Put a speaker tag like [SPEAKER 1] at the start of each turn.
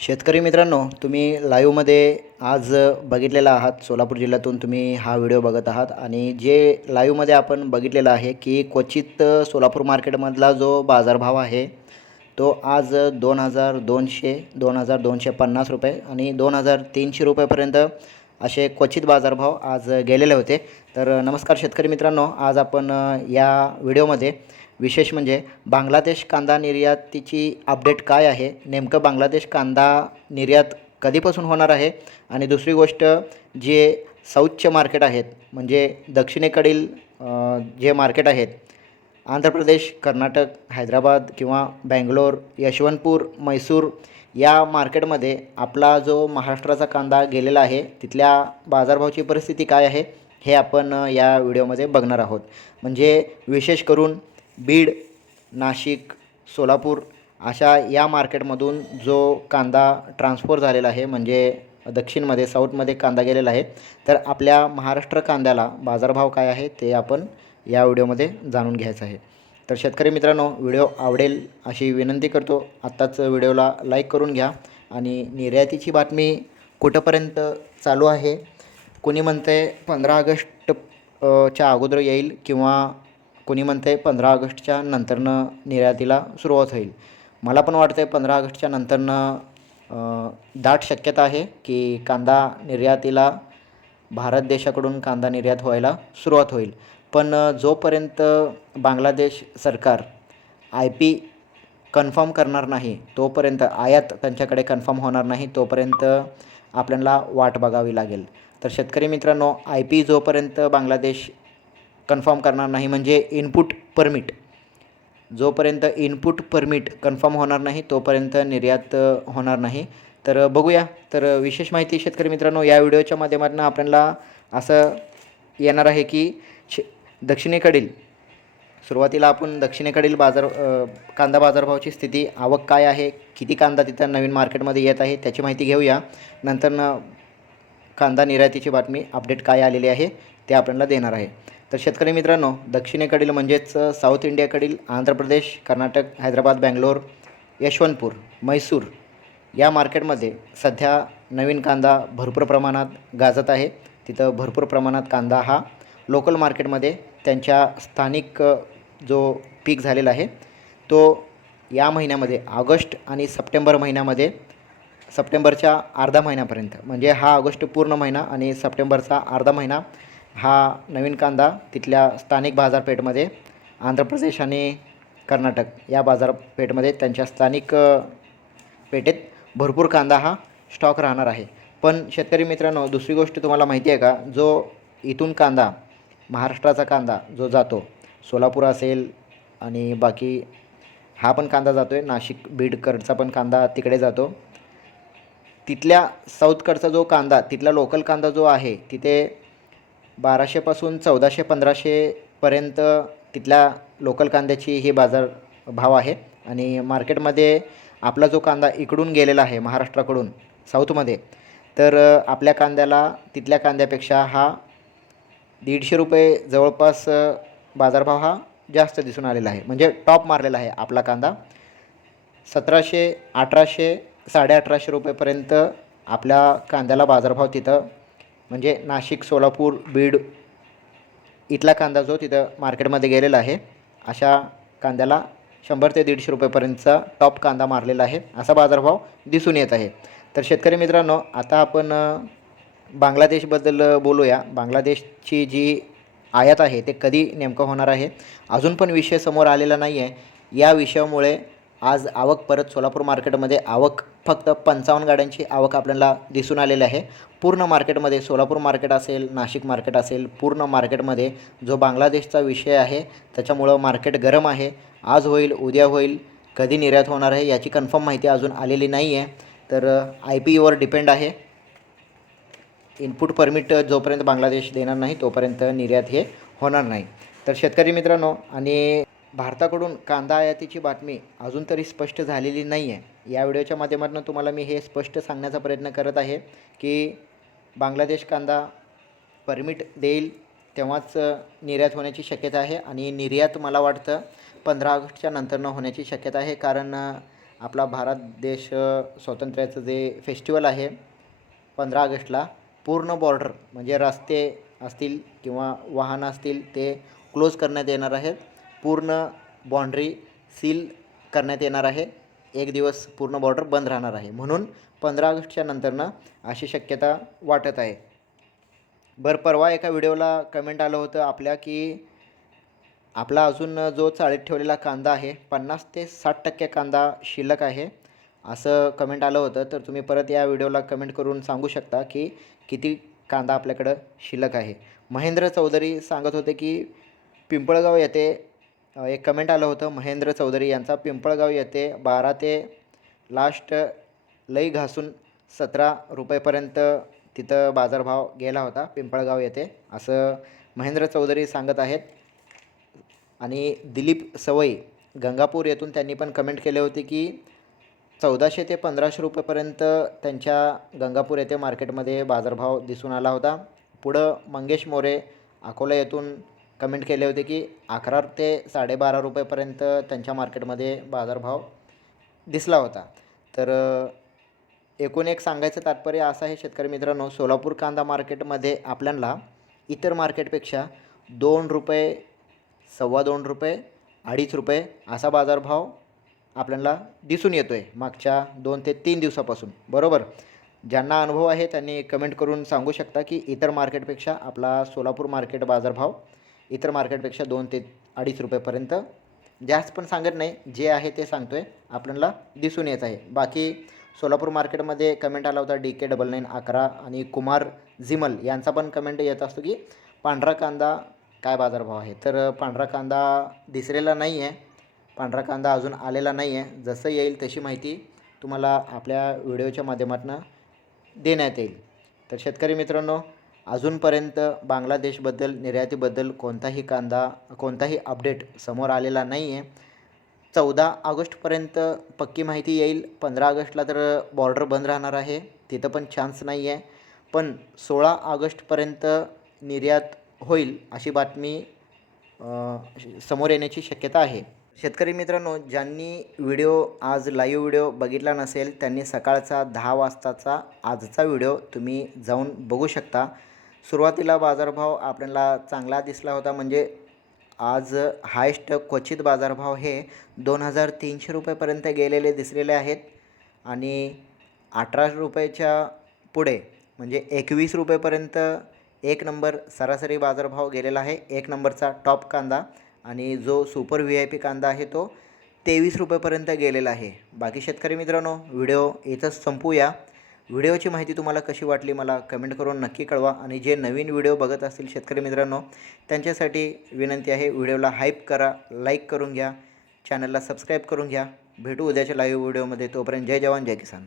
[SPEAKER 1] शेतकरी मित्रांनो तुम्ही लाईव्हमध्ये आज बघितलेला आहात. सोलापूर जिल्ह्यातून तुम्ही हा व्हिडिओ बघत आहात. आणि जे लाईव्हमध्ये आपण बघितलेलं आहे की क्वचित सोलापूर मार्केटमधला जो बाजारभाव आहे तो आज दोन हजार दोनशे दोन हजार दोनशे पन्नास रुपये आणि दोन हजार तीनशे रुपयेपर्यंत असे क्वचित बाजारभाव आज गेलेले होते. तर नमस्कार शेतकरी मित्रांनो आज आपण या व्हिडिओमध्ये विशेष म्हणजे बांगलादेश कांदा निर्यातीची अपडेट काय आहे? नेमकं बांगलादेश कांदा निर्यात कधीपासून होणार आहे? आणि दुसरी गोष्ट जे साऊथचे मार्केट आहेत म्हणजे दक्षिणेकडील जे मार्केट आहेत आंध्र प्रदेश कर्नाटक हैदराबाद किंवा बँगलोर यशवंतपूर मैसूर या मार्केटमध्ये आपला जो महाराष्ट्राचा कांदा गेलेला आहे तिथल्या बाजारभावाची परिस्थिती काय आहे हे आपण या व्हिडिओमध्ये बघणार आहोत. म्हणजे विशेष करून बीड नाशिक सोलापूर अशा या मार्केटमधून जो कांदा ट्रान्सफर झालेला आहे म्हणजे दक्षिणमध्ये साऊथमध्ये कांदा गेलेला आहे तर आपल्या महाराष्ट्र कांद्याला बाजारभाव काय आहे ते आपण या व्हिडिओमध्ये जाणून घ्यायचं आहे. तर शेतकरी मित्रांनो व्हिडिओ आवडेल अशी विनंती करतो. आत्ताच व्हिडिओला लाईक करून घ्या आणि निर्यातीची बातमी कुठंपर्यंत चालू आहे कोणी म्हणते पंधरा ऑगस्ट च्या अगोदर येईल किंवा कोणी म्हणते पंधरा ऑगस्टच्या नंतरनं निर्यातीला सुरुवात होईल. मला पण वाटतं आहे पंधरा ऑगस्टच्या नंतरनं दाट शक्यता आहे की कांदा निर्यातीला भारत देशाकडून कांदा निर्यात व्हायला सुरुवात होईल. पण जोपर्यंत बांगलादेश सरकार आय पी कन्फर्म करणार नाही तोपर्यंत आयात त्यांच्याकडे कन्फर्म होणार नाही तोपर्यंत आपल्याला वाट बघावी लागेल. तर शेतकरी मित्रांनो आय पी जोपर्यंत बांगलादेश कन्फर्म करणार नाही म्हणजे इनपुट परमिट. जोपर्यंत इनपुट परमिट कन्फर्म होणार नाही तोपर्यंत निर्यात होणार नाही. तर बघूया. तर विशेष माहिती शेतकरी मित्रांनो या व्हिडिओच्या माध्यमातून आपल्याला असं येणार आहे की श दक्षिणेकडील सुरुवातीला आपण दक्षिणेकडील बाजार कांदा बाजारभावाची स्थिती आवक काय आहे किती कांदा तिथं नवीन मार्केटमध्ये येत आहे त्याची माहिती घेऊया. नंतर कांदा निर्यातीची बातमी अपडेट काय आलेली आहे ते आपल्याला देणार आहे. तर शेतकरी मित्रांनो दक्षिणेकडील म्हणजेच साऊथ इंडियाकडील आंध्र प्रदेश कर्नाटक हैदराबाद बँगलोर यशवंतपूर मैसूर या मार्केटमध्ये सध्या नवीन कांदा भरपूर प्रमाणात गाजत आहे. तिथं भरपूर प्रमाणात कांदा हा लोकल मार्केटमध्ये त्यांच्या स्थानिक जो पीक झालेला आहे तो या महिन्यामध्ये ऑगस्ट आणि सप्टेंबर महिन्यामध्ये सप्टेंबरच्या अर्धा महिन्यापर्यंत. म्हणजे हा ऑगस्ट पूर्ण महिना आणि सप्टेंबरचा अर्धा महिना हा नवीन कांदा तिथल्या स्थानिक बाजारपेठमध्ये आंध्र प्रदेश आणि कर्नाटक या बाजारपेठमध्ये त्यांच्या स्थानिक पेठेत भरपूर कांदा हा स्टॉक राहणार आहे. पण शेतकरी मित्रांनो दुसरी गोष्ट तुम्हाला माहिती आहे का? जो इथून कांदा महाराष्ट्राचा कांदा जो जातो सोलापूर असेल आणि बाकी हा पण कांदा जातो आहे नाशिक बीडकडचा पण कांदा तिकडे जातो. तिथल्या साऊथकडचा जो कांदा तिथला लोकल कांदा जो आहे तिथे बाराशेपासून चौदाशे पंधराशेपर्यंत तिथल्या लोकल कांद्याची ही बाजार भाव आहे. आणि मार्केटमध्ये आपला जो कांदा इकडून गेलेला आहे महाराष्ट्राकडून साऊथमध्ये तर आपल्या कांद्याला तिथल्या कांद्यापेक्षा हा दीडशे रुपये जवळपास बाजारभाव हा जास्त दिसून आलेला आहे. म्हणजे टॉप मारलेला आहे आपला कांदा. सतराशे अठराशे साडे अठराशे रुपयेपर्यंत आपल्या कांद्याला बाजारभाव तिथं म्हणजे नाशिक सोलापूर बीड इथला कांदा जो तिथं मार्केटमध्ये गेलेला आहे अशा कांद्याला शंभर ते दीडशे रुपयेपर्यंतचा टॉप कांदा मारलेला आहे. असा बाजारभाव दिसून येत आहे. तर शेतकरी मित्रांनो आता आपण बांगलादेशबद्दल बोलूया. बांगलादेशची जी आयात आहे ते कधी नेमकं होणार आहे? अजून पण विषय समोर आलेला नाही आहे या विषयामुळे आज आवक परत सोलापूर मार्केटमध्ये आवक फक्त पंचावन्न गाड्यांची आवक आपल्याला दिसून आलेली आहे. पूर्ण मार्केटमध्ये सोलापूर मार्केट असेल नाशिक मार्केट असेल पूर्ण मार्केटमध्ये जो बांगलादेशचा विषय आहे त्याच्यामुळं मार्केट गरम आहे. आज होईल उद्या होईल कधी निर्यात होणार आहे याची कन्फर्म माहिती अजून आलेली नाही आहे तर आय पी ईवर डिपेंड आहे. इनपुट परमिट जोपर्यंत बांगलादेश देणार नाही तोपर्यंत निर्यात हे होणार नाही. तर शेतकरी मित्रांनो आणि भारताकडून कांदा आयातीची बातमी अजून तरी स्पष्ट झालेली नाही आहे या व्हिडिओच्या माध्यमातून तुम्हाला मी हे स्पष्ट सांगण्याचा प्रयत्न करत आहे की बांगलादेश कांदा परमिट देईल तेव्हाच निर्यात होण्याची शक्यता आहे आणि निर्यात मला वाटतं पंधरा ऑगस्टच्या नंतरनं होण्याची शक्यता आहे. कारण आपला भारत देश स्वातंत्र्याचं जे फेस्टिवल आहे पंधरा ऑगस्टला पूर्ण बॉर्डर म्हणजे रस्ते असतील किंवा वाहनं असतील ते क्लोज करण्यात येणार आहेत. पूर्ण बाँड्री सील करण्यात येणार आहे. एक दिवस पूर्ण बॉर्डर बंद राहणार आहे. म्हणून पंधरा ऑगस्टच्या नंतरनं अशी शक्यता वाटत आहे. बरं परवा एका व्हिडिओला कमेंट आलं होतं आपल्या की आपला अजून जो चाळीत ठेवलेला कांदा आहे पन्नास ते साठ टक्के कांदा शिल्लक आहे. असं कमेंट आलं होतं. तर तुम्ही परत या व्हिडिओला कमेंट करून सांगू शकता की किती कांदा आपल्याकडं शिल्लक आहे. महेंद्र चौधरी सांगत होते की पिंपळगाव येथे एक कमेंट आलं होतं महेंद्र चौधरी यांचा पिंपळगाव येथे बारा ते लास्ट लई घासून सतरा रुपयेपर्यंत तिथं बाजारभाव गेला होता पिंपळगाव येथे. असं महेंद्र चौधरी सांगत आहेत. आणि दिलीप सवई गंगापूर येथून त्यांनी पण कमेंट केले होते की चौदाशे ते पंधराशे रुपयेपर्यंत त्यांच्या गंगापूर येथे मार्केटमध्ये बाजारभाव दिसून आला होता. पुढं मंगेश मोरे अकोला येथून कमेंट केले होते की अकरा ते साडेबारा रुपयेपर्यंत त्यांच्या मार्केटमध्ये बाजारभाव दिसला होता. तर एकूण एक सांगायचं तात्पर्य असं आहे शेतकरी मित्रांनो सोलापूर कांदा मार्केटमध्ये आपल्याला इतर मार्केटपेक्षा दोन रुपये सव्वा दोन रुपये अडीच रुपये असा बाजारभाव आपल्याला दिसून येतो आहे मागच्या दोन ते तीन दिवसापासून. बरोबर? ज्यांना अनुभव आहे त्यांनी कमेंट करून सांगू शकता की इतर मार्केटपेक्षा आपला सोलापूर मार्केट बाजारभाव इतर मार्केटपेक्षा दोन ते अडीच रुपयेपर्यंत. जास्त पण सांगत नाही जे आहे ते सांगतो आहे आपल्याला दिसून येत आहे. बाकी सोलापूर मार्केटमध्ये कमेंट आला होता डी के डबल नाईन अकरा आणि कुमार झिमल यांचा पण कमेंट येत असतो की पांढरा कांदा काय बाजारभाव आहे? तर पांढरा कांदा दिसलेला नाही आहे पांढरा कांदा अजून आलेला नाही आहे जसं येईल तशी माहिती तुम्हाला आपल्या व्हिडिओच्या माध्यमातून देण्यात येईल. तर शेतकरी मित्रांनो अजूनपर्यंत बांगलादेशबद्दल निर्यातीबद्दल कोणताही कांदा कोणताही अपडेट समोर आलेला नाही आहे चौदा ऑगस्टपर्यंत पक्की माहिती येईल. पंधरा ऑगस्टला तर बॉर्डर बंद राहणार आहे. तिथं पण चान्स नाही आहे पण सोळा ऑगस्टपर्यंत निर्यात होईल अशी बातमी समोर येण्याची शक्यता आहे. शेतकरी मित्रांनो ज्यांनी व्हिडिओ आज लाईव्ह व्हिडिओ बघितला नसेल त्यांनी सकाळचा दहा वाजताचा आजचा व्हिडिओ तुम्ही जाऊन बघू शकता. सुरुवातीला बाजारभाव आपल्याला चांगला दिसला होता म्हणजे आज हायस्ट क्वचित बाजारभाव हे दोन हजार तीनशे रुपयेपर्यंत गेलेले दिसलेले आहेत. आणि अठरा रुपयाच्या पुढे म्हणजे एकवीस रुपयेपर्यंत एक नंबर सरासरी बाजारभाव गेलेला आहे एक नंबरचा टॉप कांदा. आणि जो सुपर व्ही आय पी कांदा आहे तो तेवीस रुपयेपर्यंत गेलेला आहे. बाकी शेतकरी मित्रांनो व्हिडिओ इथंच संपूया. व्हिडिओची माहिती तुम्हाला कशी वाटली मला कमेंट करून नक्की कळवा. आणि जे नवीन व्हिडिओ बघत असतील शेतकरी मित्रांनो त्यांच्यासाठी विनंती आहे व्हिडिओला हाईप करा लाईक करून घ्या चॅनलला सबस्क्राईब करून घ्या. भेटू उद्याच्या लाईव्ह व्हिडिओमध्ये तोपर्यंत जय जवान जय किसान.